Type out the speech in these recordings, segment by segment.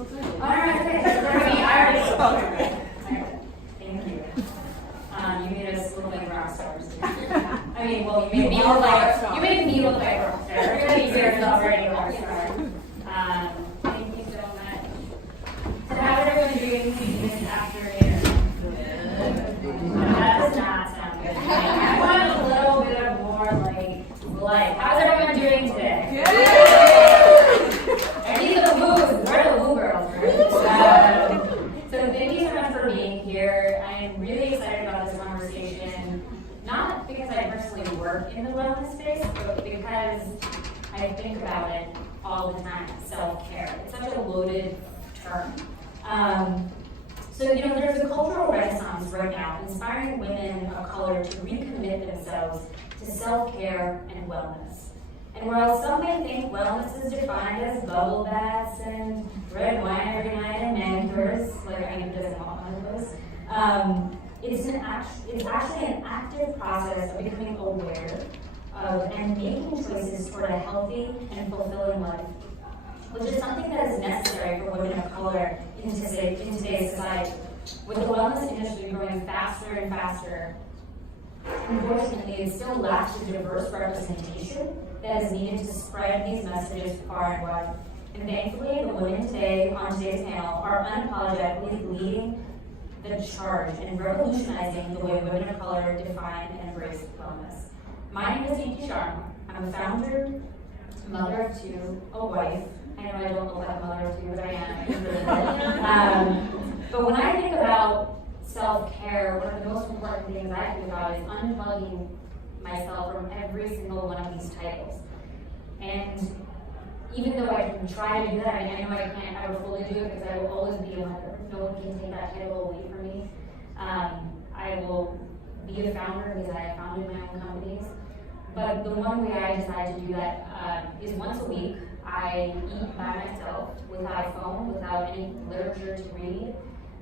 All right, okay. I already spoke. Thank you. You made us look like rock stars. I mean, well, you made me look like a rock star. Everybody here is already a rock star. Thank you so much. So how is everyone doing this afternoon? That does not sound good. I want a little bit of more like, how's everyone doing today? I need the whoos. Where are the woo girls? So thank you so much for being here. I am really excited about this conversation, not because I personally work in the wellness space, but because I think about it all the time, self-care. It's such a loaded term. So, there's a cultural renaissance right now, inspiring women of color to recommit themselves to self-care and wellness. And while some may think wellness is defined as bubble baths and red wine every night and manicures, who doesn't want one of those, it's actually an active process of becoming aware of and making choices toward a healthy and fulfilling life, which is something that is necessary for women of color in today's society. With the wellness industry growing faster and faster, unfortunately, it still lacks the diverse representation that is needed to spread these messages far and wide. And thankfully, the women today on today's panel are unapologetically leading the charge and revolutionizing the way women of color define and embrace wellness. My name is Dee Sharma. I'm a founder, mother of two, a wife. I know I don't look like a mother of two, but I am. But when I think about self-care, one of the most important things I think about is unplugging myself from every single one of these titles. And even though I can try to do that, I know I can't ever fully do it because I will always be a mother. No one can take that title away from me. I will be a founder because I founded my own companies. But the one way I decide to do that is once a week. I eat by myself without a phone, without any literature to read,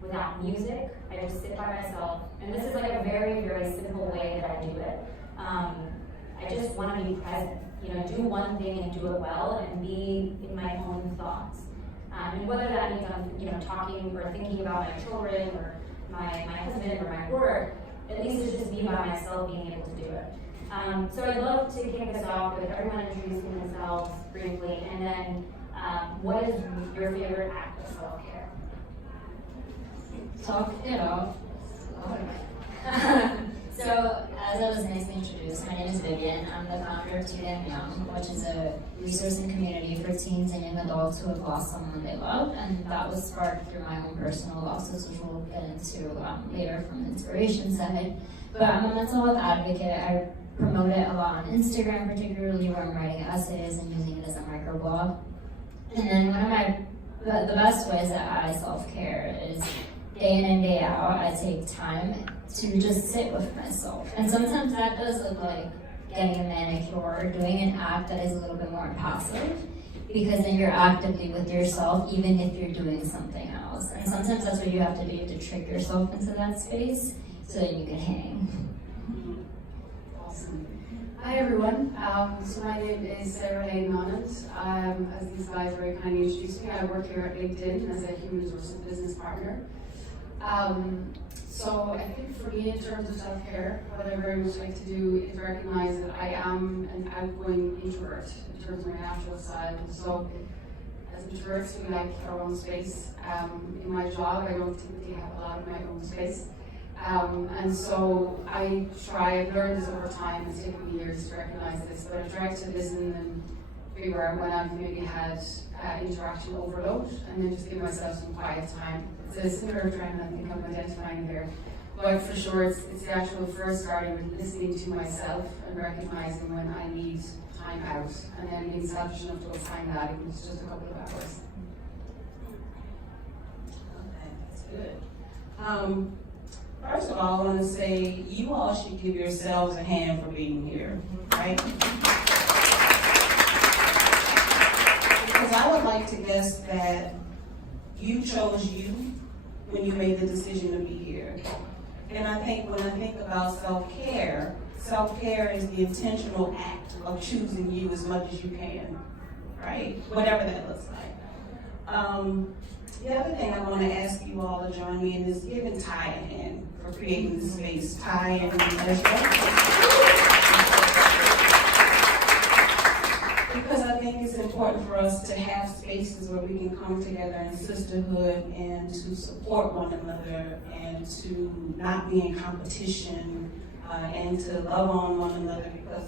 without music. I just sit by myself. And this is like a very, very simple way that I do it. I just want to be present. Do one thing and do it well and be in my own thoughts. And whether that means I'm, talking or thinking about my children or my husband or my work, at least it's just me by myself being able to do it. So I'd love to kick this off with everyone introducing themselves briefly, and then what is your favorite act of self-care? Talk it off. So, as I was nicely introduced, my name is Vivian. I'm the founder of Too Damn Young, which is a resource and community for teens and young adults who have lost someone they love, and that was sparked through my own personal losses, which we'll get into later from the inspiration side. But I'm a mental health advocate. I promote it a lot on Instagram, particularly where I'm writing essays and using it as a microblog. And then the best ways that I self-care is day in and day out, I take time to just sit with myself. And sometimes that does look like getting a manicure or doing an act that is a little bit more passive, because then you're actively with yourself even if you're doing something else. And sometimes that's what you have to do to trick yourself into that space so that you can hang. Hi everyone, so my name is Renee Nonant. As these guys very kindly introduced me, I work here at LinkedIn as a human resources business partner. So I think for me in terms of self-care, what I very much like to do is recognize that I am an outgoing introvert in terms of my natural style. So as introverts, we like our own space. In my job, I don't typically have a lot of my own space. And so I've learned this over time, it's taken me years to recognize this, but I try to listen and figure out when I've maybe had interaction overload and then just give myself some quiet time. It's a similar trend I think I'm identifying here. But for sure, it's the actual first starting with listening to myself and recognizing when I need time out and then being selfish enough to assign that, even if it's just a couple of hours. Okay, that's good. First of all, I want to say you all should give yourselves a hand for being here, right? Because I would like to guess that you chose you when you made the decision to be here. And I think when I think about self-care is the intentional act of choosing you as much as you can, right? Whatever that looks like. The other thing I want to ask you all to join me in is giving Ty a hand for creating the space. Ty and because I think it's important for us to have spaces where we can come together in sisterhood and to support one another and to not be in competition and to love on one another, because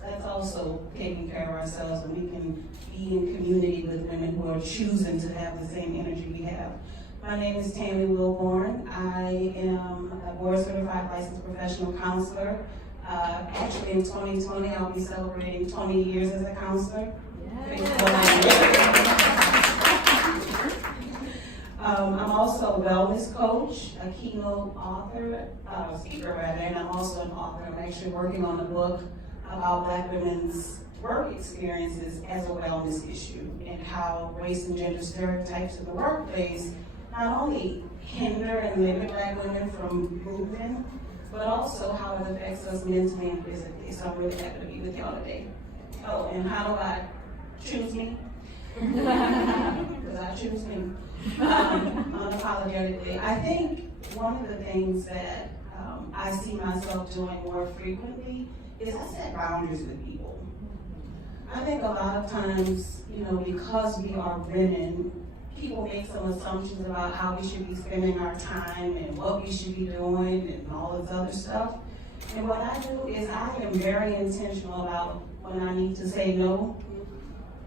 that's also taking care of ourselves, and we can be in community with women who are choosing to have the same energy we have. My name is Tammy Wilborn. I am a board-certified licensed professional counselor. Actually, in 2020, I'll be celebrating 20 years as a counselor. I'm also a wellness coach, a keynote author, speaker rather, and I'm also an author. I'm actually working on a book about Black women's work experiences as a wellness issue, and how race and gender stereotypes in the workplace not only hinder and limit Black women from movement, but also how it affects us mentally and physically. So I'm really happy to be with y'all today. Oh, and how do I choose me? Because I choose me. Unapologetically. I think one of the things that I see myself doing more frequently is I set boundaries with people. I think a lot of times, because we are women, people make some assumptions about how we should be spending our time and what we should be doing and all this other stuff. And what I do is I am very intentional about when I need to say no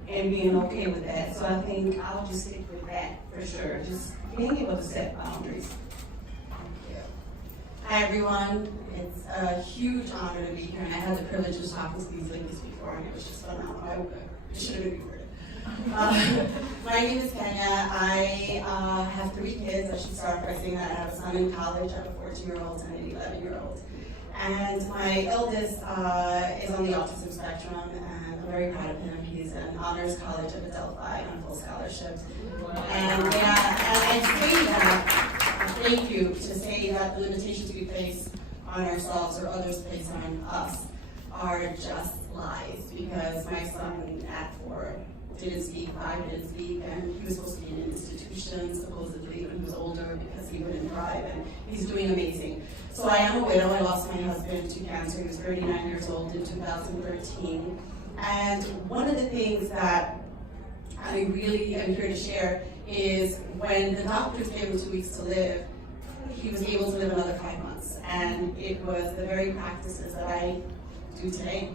and being okay with that. So I think I'll just stick with that for sure. Just being able to set boundaries. Hi everyone, it's a huge honor to be here, and I had the privilege of talking to these ladies before, and it was just phenomenal. I should have been recorded. My name is Kenya. I have 3 kids. I should start by saying that I have a son in college, I have a 14-year-old and an 11-year-old. And my eldest is on the autism spectrum, and I'm very proud of him. He's an honors college at Adelphi on full scholarship. And I say that, thank you, to say that the limitations we place on ourselves or others place on us are just lies, because my son at 4 didn't speak, 5 didn't speak, and he was supposed to be in an institution supposedly when he was older because he wouldn't drive, and he's doing amazing. So I am a widow. I lost my husband to cancer. He was 39 years old in 2013. And one of the things that I really am here to share is when the doctors gave him 2 weeks to live, he was able to live another 5 months. And it was the very practices that I do today.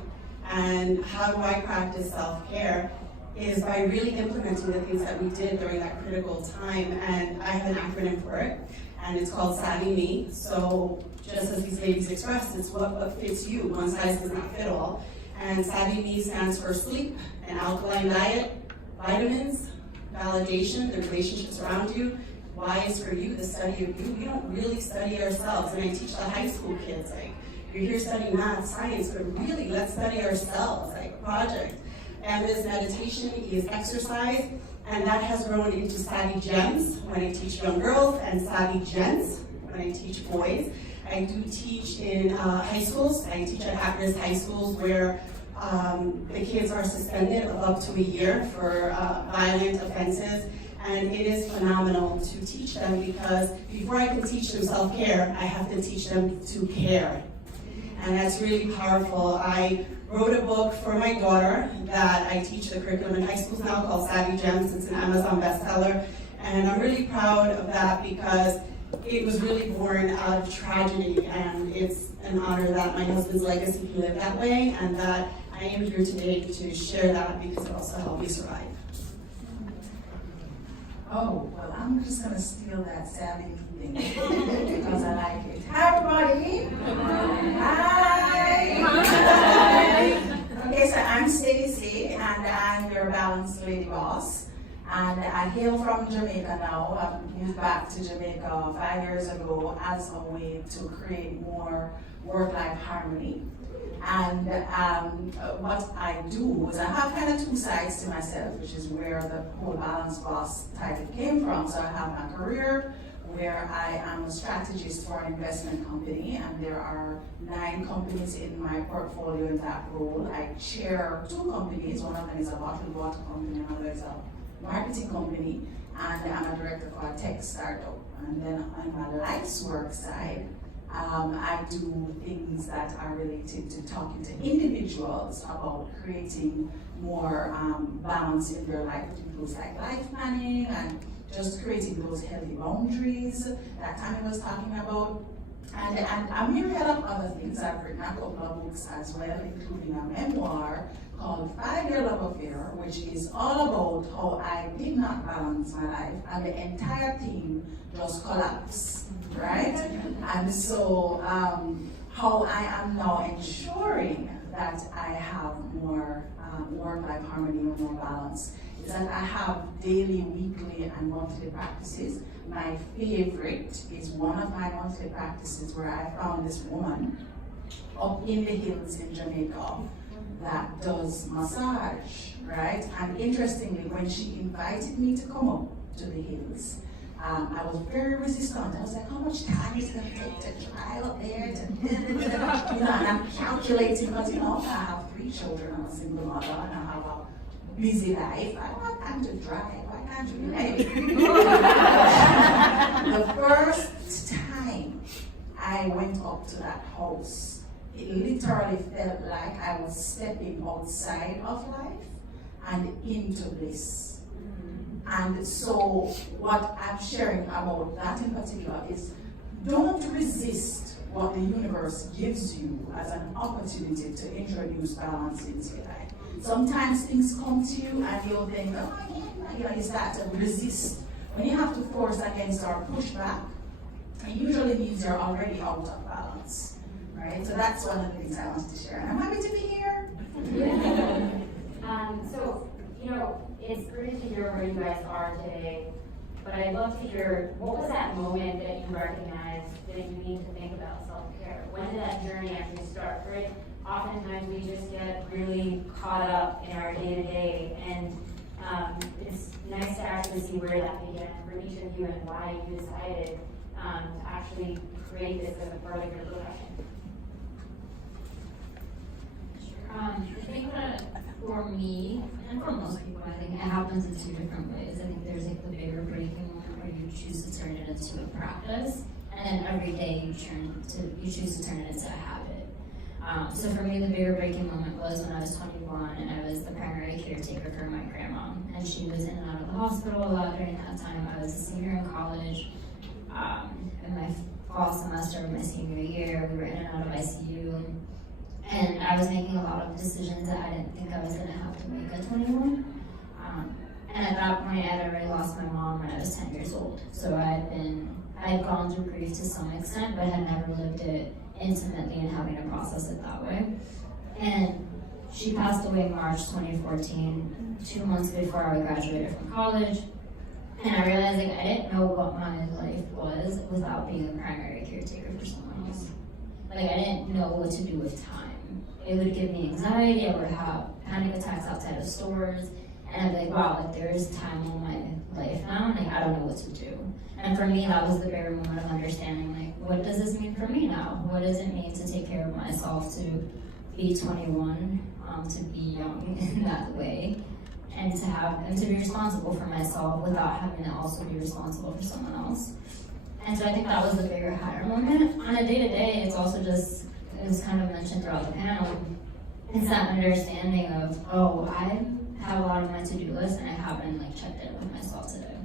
And how do I practice self-care is by really implementing the things that we did during that critical time. And I have an acronym for it, and it's called Savvy Me. So just as these ladies expressed, it's what fits you. One size does not fit all. And Savvy Me stands for sleep, an alkaline diet, vitamins, validation, the relationships around you. Why is for you, the study of you. We don't really study ourselves. And I teach the high school kids, like, you're here studying math, science, but really, let's study ourselves, like project. And this meditation is exercise, and that has grown into Savvy Gems when I teach young girls, and Savvy Gents when I teach boys. I do teach in high schools. I teach at at-risk high schools where the kids are suspended of up to a year for violent offenses. And it is phenomenal to teach them, because before I can teach them self-care, I have to teach them to care. And that's really powerful. I wrote a book for my daughter that I teach the curriculum in high schools now called Savvy Gems. It's an Amazon bestseller. And I'm really proud of that because it was really born out of tragedy. And it's an honor that my husband's legacy can live that way, and that I am here today to share that because it also helped me survive. Oh, well, I'm just going to steal that Savvy thing because I like it. Hi, everybody. Hi. Okay, so I'm Stacey, and I'm your balanced lady boss. And I hail from Jamaica now. I've moved back to Jamaica 5 years ago as a way to create more work-life harmony. And what I do is I have kind of 2 sides to myself, which is where the whole Balanced Boss title came from. So I have my career, where I am a strategist for an investment company, and there are 9 companies in my portfolio in that role. I chair 2 companies. One of them is a bottled water company, another is a marketing company. and I'm a director for a tech startup. And then on my life's work side, I do things that are related to talking to individuals about creating more balance in their life, which includes like life planning and just creating those healthy boundaries that Tammy was talking about. And a myriad of other things. I've written a couple of books as well, including a memoir called 5-Year Love Affair, which is all about how I did not balance my life and the entire thing just collapsed, right? And so how I am now ensuring that I have more work-life harmony and more balance is that I have daily, weekly, and monthly practices. My favorite is one of my monthly practices where I found this woman up in the hills in Jamaica that does massage, right? And interestingly, when she invited me to come up to the hills, I was very resistant. I was like, how much time is it going to take to drive up there? And I'm calculating because, I have 3 children, I'm a single mother, and I have a busy life. I don't have time to drive. Why can't you do The first time I went up to that house, it literally felt like I was stepping outside of life and into bliss. And so what I'm sharing about that in particular is don't resist what the universe gives you as an opportunity to introduce balance into your life. Sometimes things come to you and you'll think, you start to resist. When you have to force against or push back, it usually means you're already out of balance, right? So that's one of the things I wanted to share. And I'm happy to be here. So, it's great to hear where you guys are today, but I'd love to hear, what was that moment that you recognized that you need to think about self-care? When did that journey actually start, right? Oftentimes we just get really caught up in our day-to-day, and it's nice to actually see where that began for each of you and why you decided to actually create this as a part of your profession. I think that for me, and for most people, I think it happens in 2 different ways. I think there's like the bigger breaking moment where you choose to turn it into a practice, and then every day you choose to turn it into a habit. So for me, the bigger breaking moment was when I was 21 and I was the primary caretaker for my grandma, and she was in and out of the hospital a lot during that time. I was a senior in college. In my fall semester of my senior year, we were in and out of ICU. And I was making a lot of decisions that I didn't think I was going to have to make at 21. And at that point, I had already lost my mom when I was 10 years old. So I had gone through grief to some extent, but had never lived it intimately and having to process it that way. And she passed away in March 2014, 2 months before I graduated from college. And I realized I didn't know what my life was without being a primary caretaker for someone else. I didn't know what to do with time. It would give me anxiety. I would have panic attacks outside of stores, and I'd be like, wow, there is time on my life now, and I don't know what to do. And for me, that was the very moment of understanding, what does this mean for me now? What does it mean to take care of myself, to be 21, to be young in that way, and to be responsible for myself without having to also be responsible for someone else. And so I think that was the bigger, higher moment. On a day-to-day, it's also just, it was kind of mentioned throughout the panel, it's that understanding of, I have a lot on my to-do list and I haven't checked in with myself today.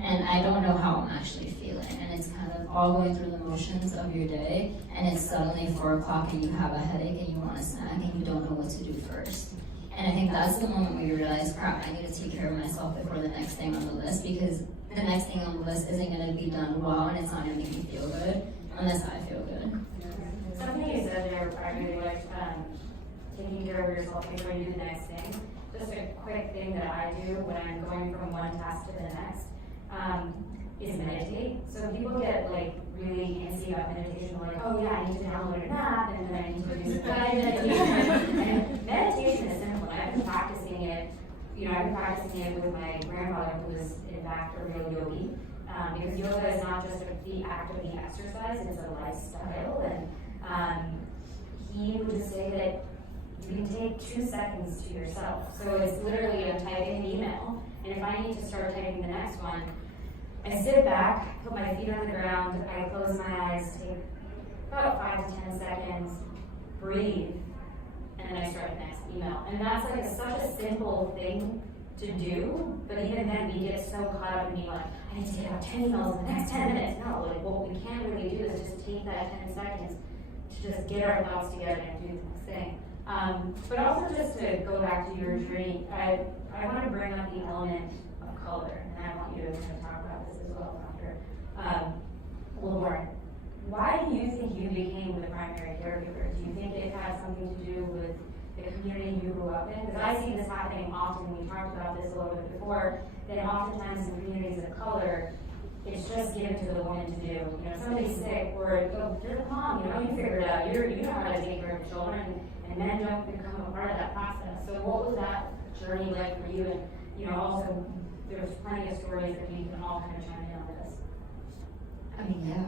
And I don't know how I'm actually feeling. And it's kind of all going through the motions of your day, and it's suddenly 4 o'clock and you have a headache and you want a snack and you don't know what to do first. And I think that's the moment where you realize, crap, I need to take care of myself before the next thing on the list, because the next thing on the list isn't going to be done well, and it's not going to make me feel good unless I feel good. Something you said there, I really liked taking care of yourself before you do the next thing. Just a quick thing that I do when I'm going from one task to the next is meditate. So people get really antsy about meditation, I need to download an app, and then I need to do some guided meditation. And meditation is simple. I've been practicing it. I've been practicing it with my grandfather, who was in fact a real yogi. Because yoga is not just the act of the exercise; it's a lifestyle. And he would just say that you can take 2 seconds to yourself. So it's literally I'm typing an email, And if I need to start typing the next one, I sit back, put my feet on the ground, I close my eyes, take about 5 to 10 seconds, breathe, and then I start the next email. And that's like such a simple thing to do, but even then we get so caught up in being like, I need to get out 10 emails in the next 10 minutes. No, like what we can't really do is just take that 10 seconds to just get our thoughts together and do the next thing. But also just to go back to your journey, I want to bring up the element of color, and I want you to kind of talk about this as well after. Lauren, why do you think you became the primary caregiver? Do you think it had something to do with the community you grew up in? Because I see this happening often, we talked about this a little bit before, that oftentimes in communities of color, it's just given to the woman to do. You know, somebody's sick, or oh, you're the mom, you know, you figure it out, you know how to take care of the children, and men don't become a part of that process. So what was that journey like for you? And, you know, also, there's plenty of stories that we can all kind of chime in on this. I mean, yeah,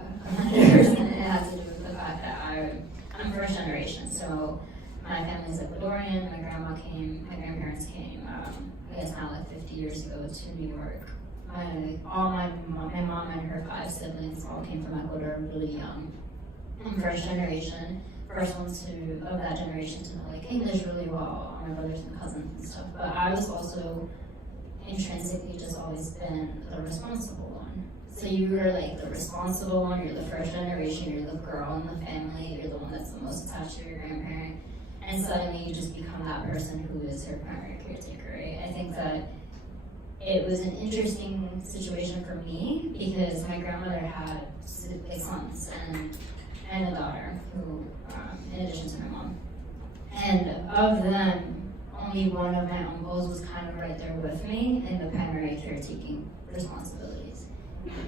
100%. It has to do with the fact that I'm first generation, so my family's Ecuadorian. My grandparents came, I guess now like 50 years ago to New York. My mom and her 5 siblings all came from Ecuador really young. I'm first generation, first ones of that generation to know like English really well, my brothers and cousins and stuff. But I was also intrinsically just always been the responsible one. So you were like the responsible one, you're the first generation, you're the girl in the family, you're the one that's the most attached to your grandparent. And suddenly you just become that person who is her primary caretaker, right? I think that it was an interesting situation for me because my grandmother had 6 sons and a daughter who, in addition to my mom. And of them, only one of my uncles was kind of right there with me in the primary caretaking responsibilities.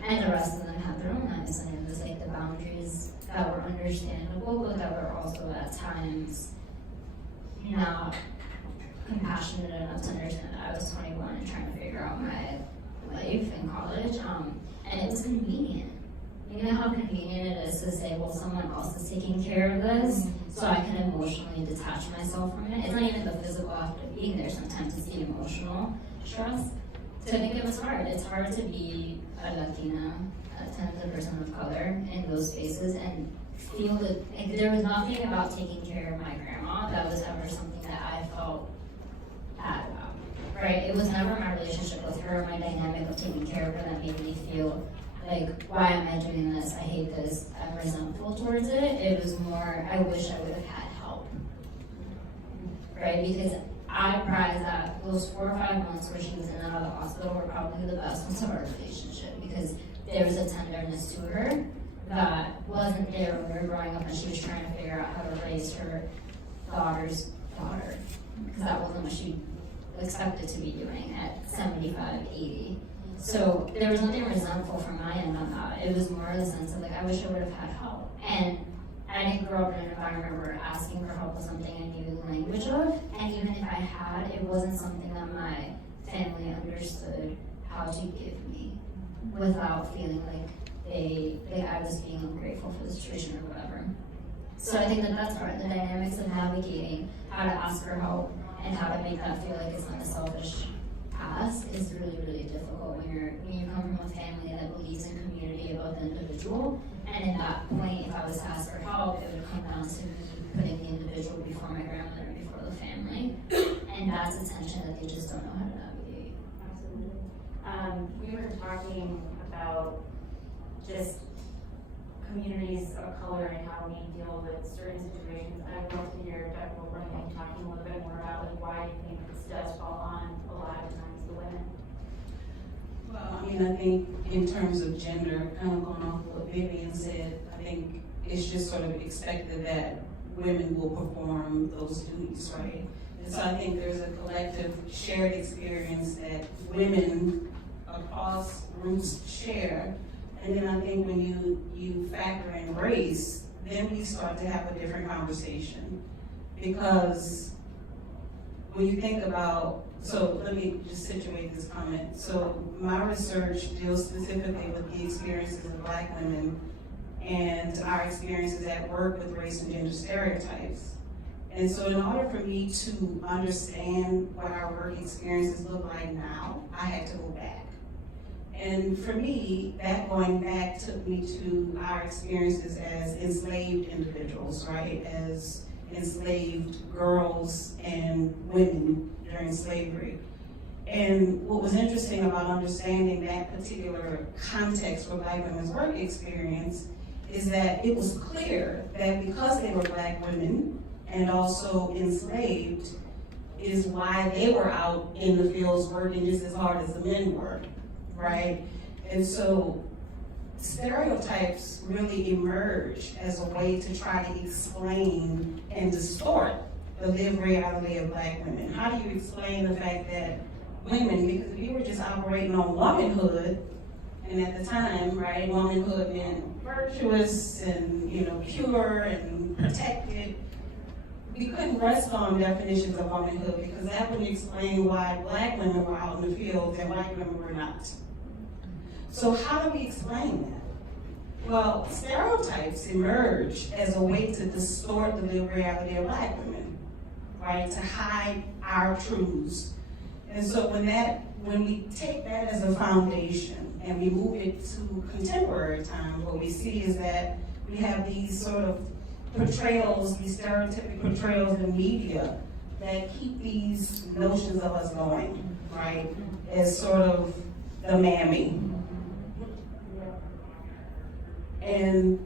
And the rest of them had their own lives, and it was like the boundaries that were understandable, but that were also at times not compassionate enough to understand that I was 21 and trying to figure out my life in college. And it was convenient. You know how convenient it is to say, well, someone else is taking care of this, so I can emotionally detach myself from it. It's not even the physical act of being there, sometimes it's the emotional stress. So I think it was hard. It's hard to be a Latina, a person of color in those spaces and feel that like, there was nothing about taking care of my grandma that was ever something that I felt bad about, right? It was never my relationship with her, my dynamic of taking care of her that made me feel like, why am I doing this? I hate this. I'm resentful towards it. It was more, I wish I would have had help, right? Because I prize that those 4 or 5 months where she was in and out of the hospital were probably the best ones of our relationship because there was a tenderness to her that wasn't there when we were growing up and she was trying to figure out how to raise her daughter's daughter because that wasn't what she expected to be doing at 75, 80. So there was nothing resentful from my end on that. It was more the sense of like, I wish I would have had help. And I didn't grow up in an environment where asking for help was something I knew the language of. And even if I had, it wasn't something that my family understood how to give me without feeling like I was being ungrateful for the situation or whatever. So I think that that's part of the dynamics of navigating how to ask for help and how to make that feel like it's not a selfish ask is really, really difficult when you come from a family that believes in community above the individual. And in that point, if I was to ask for help, it would come down to me putting the individual before my grandmother and before the family. And that's a tension that they just don't know how to navigate. Absolutely. We were talking about just communities of color and how we deal with certain situations. I would love to hear Dr. Wilburn talking a little bit more about like why you think this does fall on a lot of times the women. Well, I mean, I think in terms of gender, kind of going off what Vivian said, I think it's just sort of expected that women will perform those duties, right? And so I think there's a collective shared experience that women across groups share. And then I think when you factor in race, then we start to have a different conversation. Because when you think about, so let me just situate this comment. So my research deals specifically with the experiences of Black women and our experiences at work with race and gender stereotypes. And so in order for me to understand what our work experiences look like now, I had to go back. And for me, that going back took me to our experiences as enslaved individuals, right? As enslaved girls and women during slavery. And what was interesting about understanding that particular context for Black women's work experience is that it was clear that because they were Black women and also enslaved is why they were out in the fields working just as hard as the men were, right? And so stereotypes really emerge as a way to try to explain and distort the lived reality of Black women. How do you explain the fact that women, because if you were just operating on womanhood, and at the time, right, womanhood meant virtuous and, pure and protected, we couldn't rest on definitions of womanhood because that wouldn't explain why Black women were out in the fields and white women were not. So how do we explain that? Well, stereotypes emerge as a way to distort the lived reality of Black women, right? To hide our truths. And so when we take that as a foundation and we move it to contemporary times, what we see is that we have these sort of portrayals, these stereotypic portrayals in media that keep these notions of us going, right? As sort of the mammy. And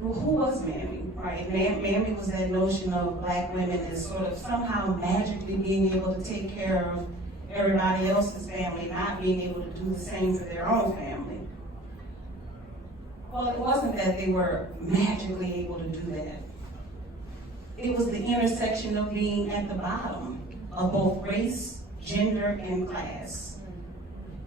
who was mammy, right? Mammy was that notion of Black women as sort of somehow magically being able to take care of everybody else's family, not being able to do the same for their own family. Well, it wasn't that they were magically able to do that. It was the intersection of being at the bottom of both race, gender, and class.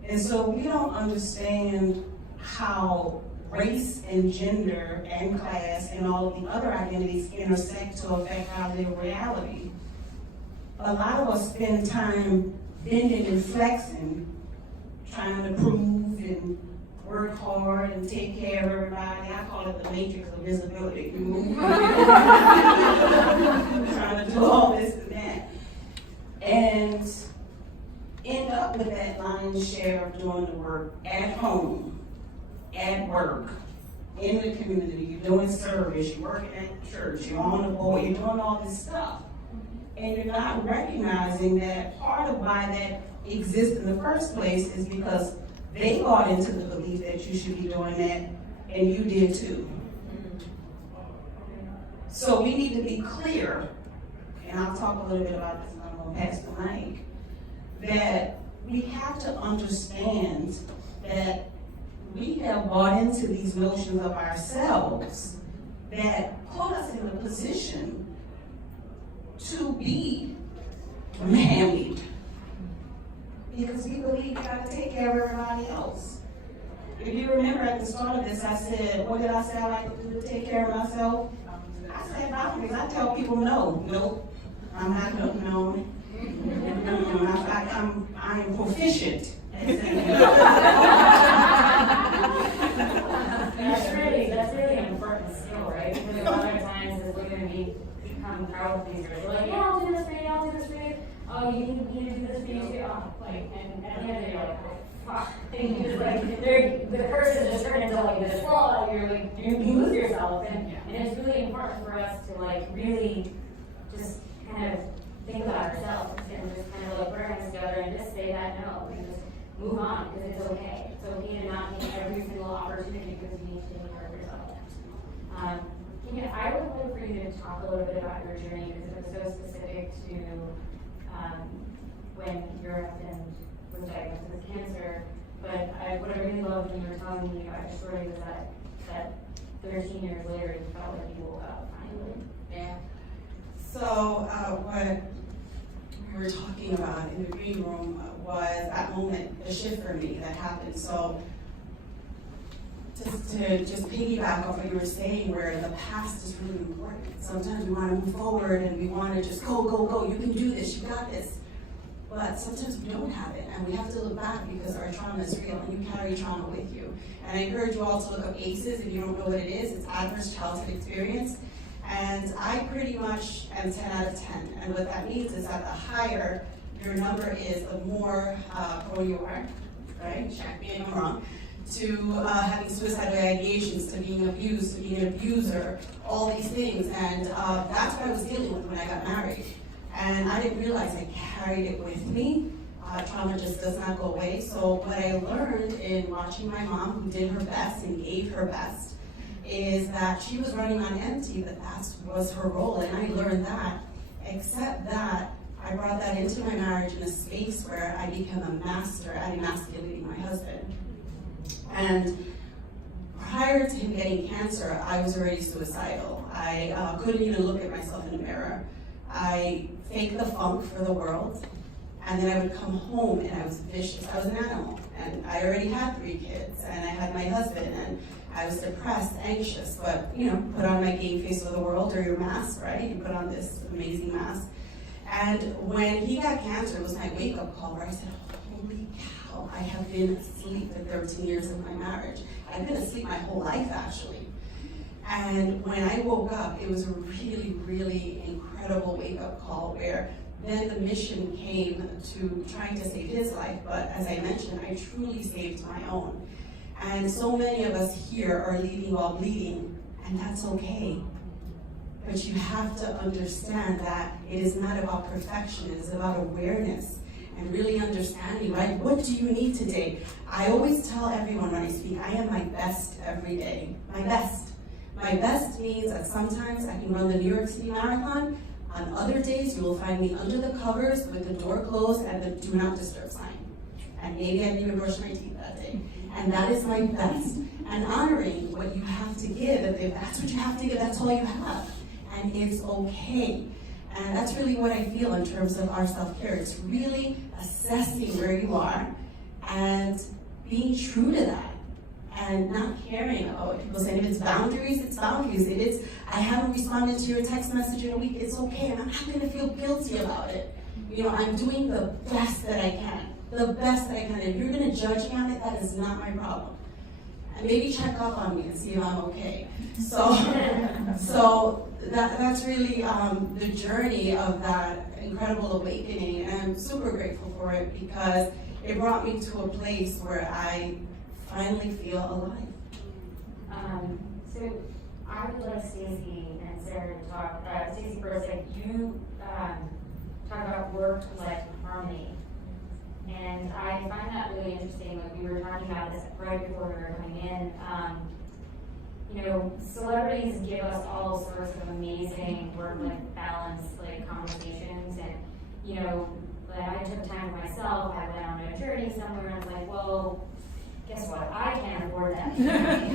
And so we don't understand how race and gender and class and all of the other identities intersect to affect our lived reality. A lot of us spend time bending and flexing, trying to prove and work hard and take care of everybody. I call it the matrix of visibility. Trying to do all this and that. And end up with that lion's share of doing the work at home, at work, in the community. You're doing service, you're working at church, you're on the board, you're doing all this stuff. And you're not recognizing that part of why that exists in the first place is because they bought into the belief that you should be doing that, and you did too. So we need to be clear, and I'll talk a little bit about this and I'm going to pass the mic, that we have to understand that we have bought into these notions of ourselves that put us in a position to be mammied. Because we believe we gotta take care of everybody else. If you remember at the start of this, I said, what did I say I like to do to take care of myself? I said boundaries. I tell people no. Nope. I'm not no. I am proficient. That's really an important skill, right? Because a lot of times as women become crowd pleasers. We're like, yeah, I'll do this for you, I'll do this for you. Oh, you need to do this for you too. Oh, like, and at the end of the day, you're like, fuck. And you just like, the person just turned into like this wall. You're like, you lose yourself. And it's really important for us to like really just kind of think about ourselves and just kind of like put our hands together and just say that no and just move on because it's okay. It's okay to not take every single opportunity because you need to take care of yourself. I would like for you to talk a little bit about your journey because it was so specific to when your husband was diagnosed with cancer. But what I really loved when you were telling me about your story was that 13 years later you felt like you woke up finally. Yeah. So what we were talking about in the green room was that moment, the shift for me that happened. So just to piggyback off what you were saying, where the past is really important. Sometimes we want to move forward and we want to just go, go, go. You can do this. You got this. But sometimes we don't have it, and we have to look back because our trauma is real, and you carry trauma with you. And I encourage you all to look up ACEs if you don't know what it is. It's Adverse Childhood Experience. And I pretty much am 10 out of 10. And what that means is that the higher your number is, the more prone you are, right? Check me if I'm wrong. To having suicidal ideations, to being abused, to being an abuser, all these things. And that's what I was dealing with when I got married. And I didn't realize I carried it with me. Trauma just does not go away. So what I learned in watching my mom, who did her best and gave her best, is that she was running on empty, but that was her role, and I learned that. Except that I brought that into my marriage in a space where I became a master at emasculating my husband. And prior to him getting cancer, I was already suicidal. I couldn't even look at myself in the mirror. I faked the funk for the world, and then I would come home and I was vicious. I was an animal, and I already had 3 kids, and I had my husband, and I was depressed, anxious, but put on my game face of the world, or your mask, right? You put on this amazing mask. And when he got cancer, it was my wake-up call where I said, holy cow, I have been asleep for 13 years of my marriage. I've been asleep my whole life, actually. And when I woke up, it was a really, really incredible wake-up call where then the mission came to trying to save his life, but as I mentioned, I truly saved my own. And so many of us here are leaving while bleeding, and that's okay. But you have to understand that it is not about perfection, it is about awareness and really understanding, right? What do you need today? I always tell everyone when I speak, I am my best every day. My best. My best means that sometimes I can run the New York City Marathon. On other days, you will find me under the covers with the door closed and the do not disturb sign. And maybe I didn't even brush my teeth that day. And that is my best. And honoring what you have to give. If that's what you have to give, that's all you have. And it's okay. And that's really what I feel in terms of our self-care. It's really assessing where you are and being true to that. And not caring about what people say. If it's boundaries, it's boundaries. If it's, I haven't responded to your text message in a week, it's okay. And I'm not going to feel guilty about it. I'm doing the best that I can. The best that I can. If you're going to judge me on it, that is not my problem. And maybe check up on me and see if I'm okay. So that's really the journey of that incredible awakening. And I'm super grateful for it because it brought me to a place where I finally feel alive. So I would like Stacey and Sarah to talk. Stacey first, you talk about work-life harmony. And I find that really interesting. Like we were talking about this right before we were coming in. Celebrities give us all sorts of amazing work-life balance, conversations. And, when I took time for myself, I went on a journey somewhere and I was like, well, guess what? I can't afford that.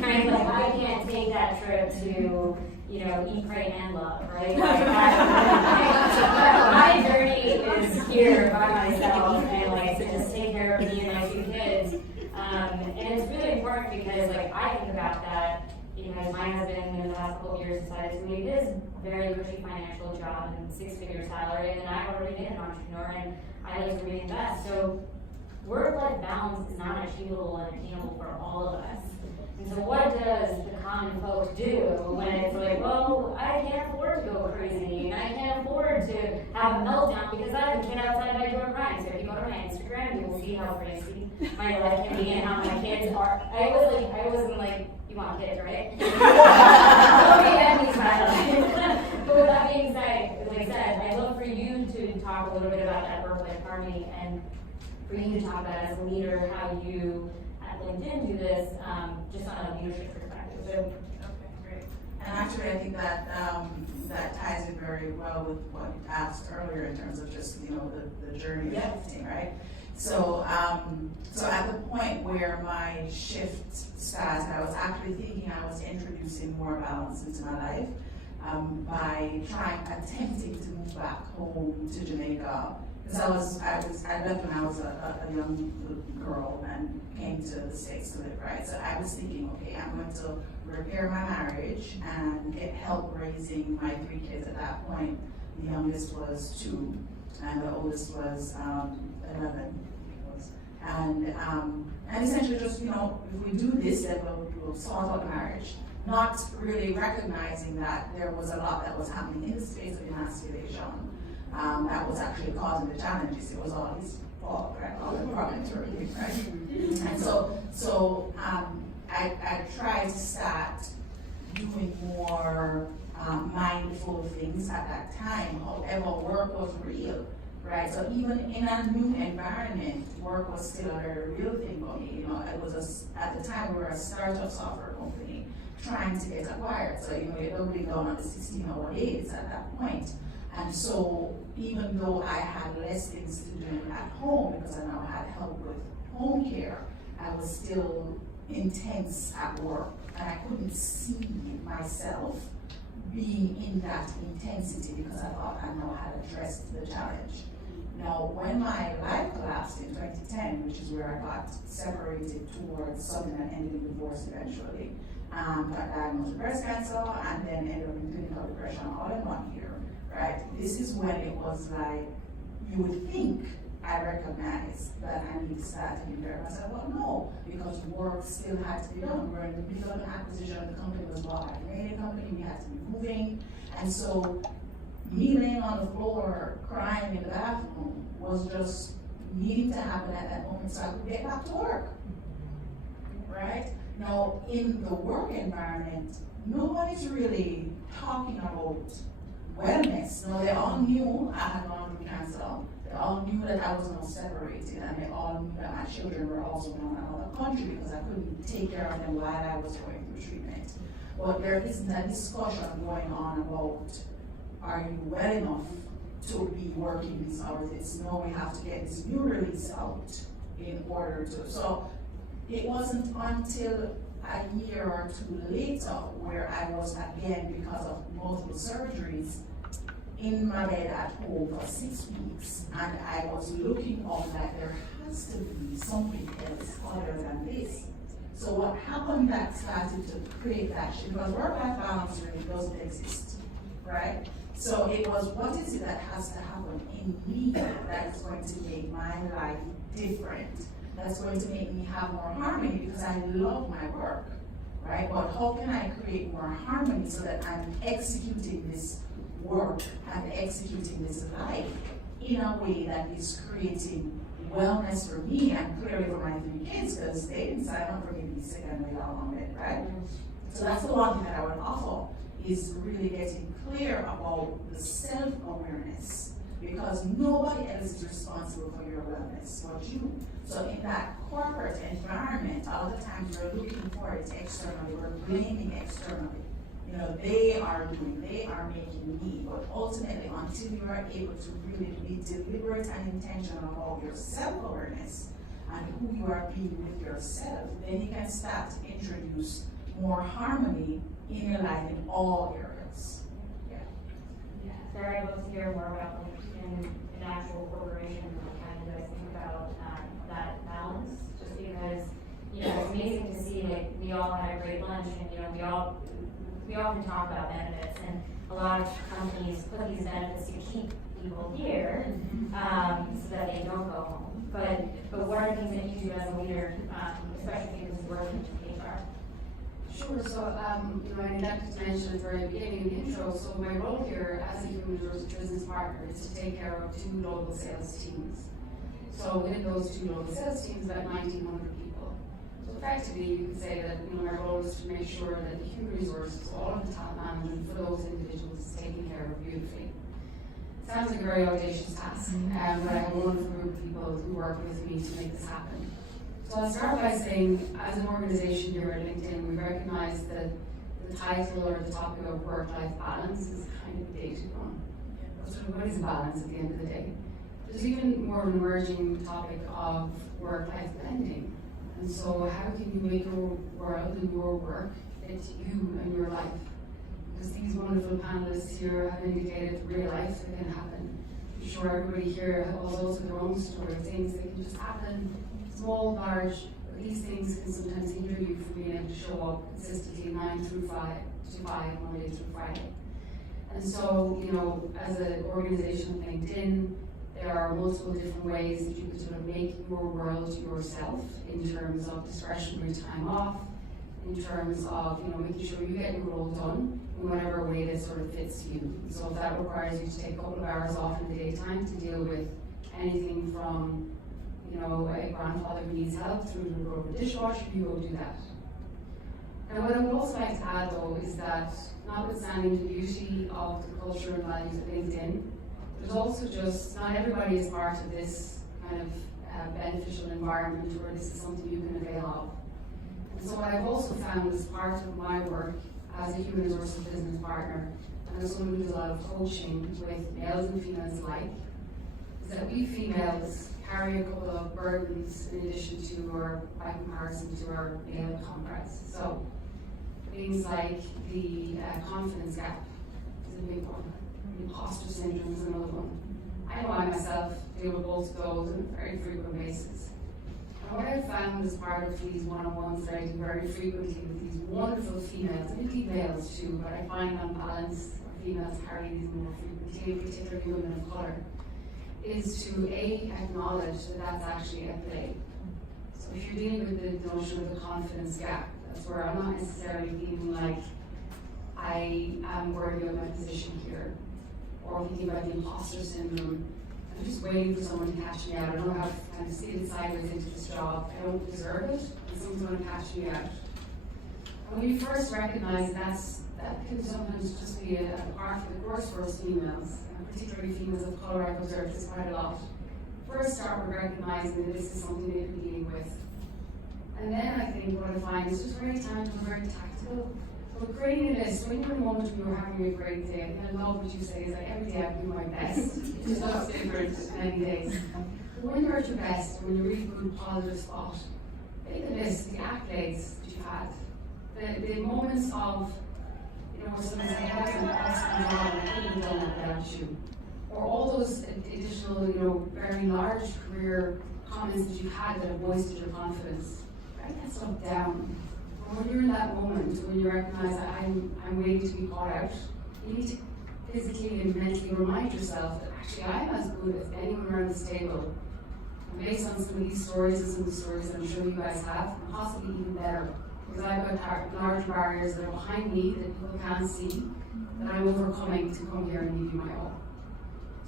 Right? I can't take that trip to, eat, pray, and love, right? My journey is here by myself and to just take care of me and my 2 kids. And it's really important because I think about that, as my husband in the last couple of years decided to leave his very cushy financial job and 6-figure salary, and I've already been an entrepreneur and I like to reinvest. So work-life balance is not achievable and attainable for all of us. And so what does the common folk do when it's well, I can't afford to go crazy, and I can't afford to have a meltdown because I have a kid outside my door crying. So if you go to my Instagram, you will see how crazy my life can be and how my kids are. I wasn't like, you want kids, right? But with that being said, like I said, I'd love for you to talk a little bit about that work-life harmony and for you to talk about as a leader how you at LinkedIn do this just on a leadership perspective. So, okay, great. And actually, I think that that ties in very well with what you asked earlier in terms of just the journey of shifting, right? So at the point where my shift started, I was actually thinking I was introducing more balance into my life by attempting to move back home to Jamaica. Because I left when I was a young little girl and came to the States to live, right? So I was thinking, okay, I'm going to repair my marriage and get help raising my 3 kids at that point. The youngest was 2 and the oldest was 11. And essentially just, if we do this, then we'll sort out marriage. not really recognizing that there was a lot that was happening in the space of emasculation that was actually causing the challenges. It was all his fault, right? All the problems were him, right? And so I tried to start doing more mindful things at that time. However, work was real, right? So even in a new environment, work was still a very real thing for me. You know, it was at the time we were a startup software company trying to get acquired. So, you know, you're doubling down on the 16-hour days at that point. And so even though I had less things to do at home because I now had help with home care, I was still intense at work. And I couldn't see myself being in that intensity because I thought I now had addressed the challenge. Now, when my life collapsed in 2010, which is where I got separated towards something that ended in divorce eventually, got diagnosed with breast cancer, and then ended up in clinical depression all in 1 year, right? This is when it was like, you would think I recognized that I need to start taking care of myself. Well, no, because work still had to be done. We're in the middle of an acquisition, the company was bought by a Canadian company, we had to be moving, and so me laying on the floor crying in the bathroom was just needing to happen at that moment so I could get back to work, right? Now, in the work environment, nobody's really talking about wellness. No, they all knew I had gone through cancer. They all knew that I was now separated, and they all knew that my children were also in another country because I couldn't take care of them while I was going through treatment. But there isn't a discussion going on about, are you well enough to be working these hours? It's no, we have to get this new release out in order to. So it wasn't until a year or two later where I was again, because of multiple surgeries, in my bed at home for 6 weeks, and I was looking up like there has to be something else other than this. So what happened that started to create that shift, because work-life balance really doesn't exist, right? So it was, what is it that has to happen in me that is going to make my life different? That's going to make me have more harmony because I love my work, right? But how can I create more harmony so that I'm executing this work and executing this life in a way that is creating wellness for me and clearly for my 3 kids, because they didn't sign up for me to be sick and lay down on it, right? So that's the one thing that I would offer, is really getting clear about the self-awareness, because nobody else is responsible for your wellness but you. So in that corporate environment, all the times we're looking for it externally, we're blaming externally. You know, they are making me, but ultimately until you are able to really be deliberate and intentional about your self-awareness and who you are being with yourself, then you can start to introduce more harmony in your life in all areas. Yeah, Sarah, I'd love to hear more about in an actual corporation, how you guys think about that balance, just because, you know, it's amazing to see, like, we all had a great lunch, and, you know, we often talk about benefits, and a lot of companies put these benefits to keep people here, so that they don't go home. But what are things that you do as a leader, especially people who work in HR? Sure, so you know, I neglected to mention at the very beginning in the intro, so my role here as a human resources business partner is to take care of 2 local sales teams. So within those 2 local sales teams, about 1,900 people. So effectively, you could say that, you know, my role is to make sure that the human resources, all of the talent management for those individuals is taken care of beautifully. Sounds like a very audacious task, but I have a wonderful group of people who work with me to make this happen. So I'll start by saying, as an organization here at LinkedIn, we recognize that the title or the topic of work-life balance is kind of a dated one. So what is balance at the end of the day? There's even more of an emerging topic of work-life blending. And so how can you make your world and your work fit you and your life? Because these wonderful panelists here have indicated real life that can happen. I'm sure everybody here has also their own story, things that can just happen, small, large, but these things can sometimes hinder you from being able to show up consistently 9 to 5, Monday through Friday. And so, you know, as an organization like LinkedIn, there are multiple different ways that you can sort of make your world yourself in terms of discretionary time off, in terms of, you know, making sure you get your role done in whatever way that sort of fits you. So if that requires you to take a couple of hours off in the daytime to deal with anything from, you know, a grandfather who needs help through to a broken dishwasher, you go do that. And what I would also like to add though is that notwithstanding the beauty of the culture and values of LinkedIn, there's also just, not everybody is part of this kind of beneficial environment where this is something you can avail of. And so what I've also found as part of my work as a human resources business partner, and as someone who does a lot of coaching with males and females alike, is that we females carry a couple of burdens in addition to, or by comparison to, our male comrades. So things like the confidence gap is a big one. Imposter syndrome is another one. I know I myself deal with both of those on a very frequent basis. And what I've found as part of these one-on-ones that I do very frequently with these wonderful females, and indeed males too, but I find on balance females carry these more frequently, particularly women of colour, is to acknowledge that that's actually at play. So if you're dealing with the notion of the confidence gap, that's where I'm not necessarily feeling like I am worthy of my position here, or thinking about the imposter syndrome. I'm just waiting for someone to catch me out. I don't know how to kind of skid sideways into this job. I don't deserve it, and someone's going to catch me out. And when you first recognize that can sometimes just be a part of the course for us females, particularly females of colour. I've observed this quite a lot. First start with recognizing that this is something that you're dealing with. And then I think what I find is just very tangible, very tactical. So creating a list, when you're in a moment when you're having a great day, and I love what you say is like every day I do my best. It just looks different many days. But when you're at your best, when you're really good, positive spot, make a list, the accolades that you've had, the moments of, you know, where someone says, I did an awesome job and I couldn't have done that without you. Or all those additional, you know, very large career comments that you've had that have voiced your confidence. Write that stuff down. When you're in that moment, when you recognize that I'm waiting to be caught out, you need to physically and mentally remind yourself that actually I'm as good as anyone around this table. And based on some of these stories and some of the stories that I'm sure you guys have, and possibly even better. Because I've got large barriers that are behind me that people can't see, that I'm overcoming to come here and give you my all.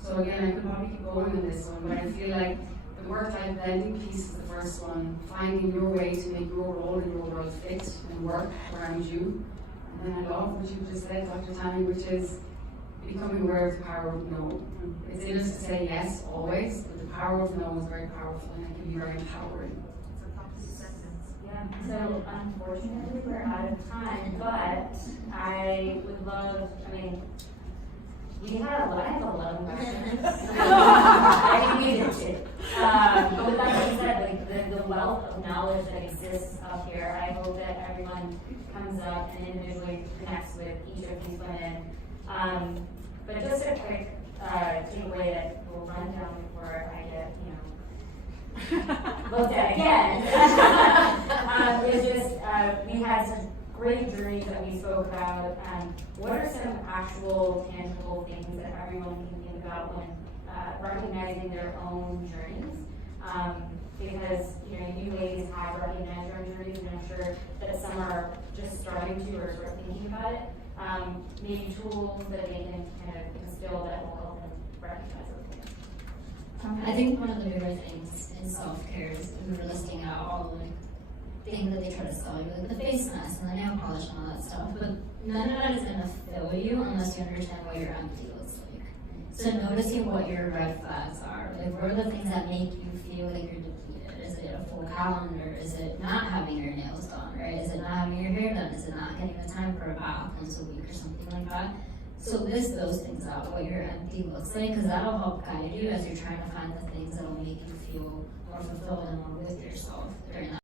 So again, I could probably keep going on this one, but I feel like the work-life blending piece is the first one, finding your way to make your role and your world fit and work around you. And then I love what you just said, Dr. Tammy, which is becoming aware of the power of no. It's in us to say yes always, but the power of no is very powerful and it can be very empowering. Yeah, so unfortunately we're out of time, but I would love, I mean, I have a lot of questions. I needed to. But with that being said, like the wealth of knowledge that exists up here, I hope that everyone comes up and individually connects with each of these women. But just a quick takeaway that will run down before I get, looked at again. Is just we had such great journeys that we spoke about. What are some actual tangible things that everyone can think about when recognizing their own journeys? Because you ladies have recognized your own journeys, and I'm sure that some are just starting to or sort of thinking about it. Maybe tools that they can kind of instill that will help them recognize those things. I think one of the bigger things in self-care is we were listing out all the things that they try to sell you, like the face mask and the nail polish and all that stuff, but none of that is going to fill you unless you understand what your empty looks like. So noticing what your red flags are, like what are the things that make you feel like you're depleted? Is it a full calendar? Is it not having your nails done, right? Is it not having your hair done? Is it not getting the time for a bath once a week or something like that? So list those things out, what your empty looks like, because that'll help guide you as you're trying to find the things that'll make you feel more fulfilled and more with yourself during that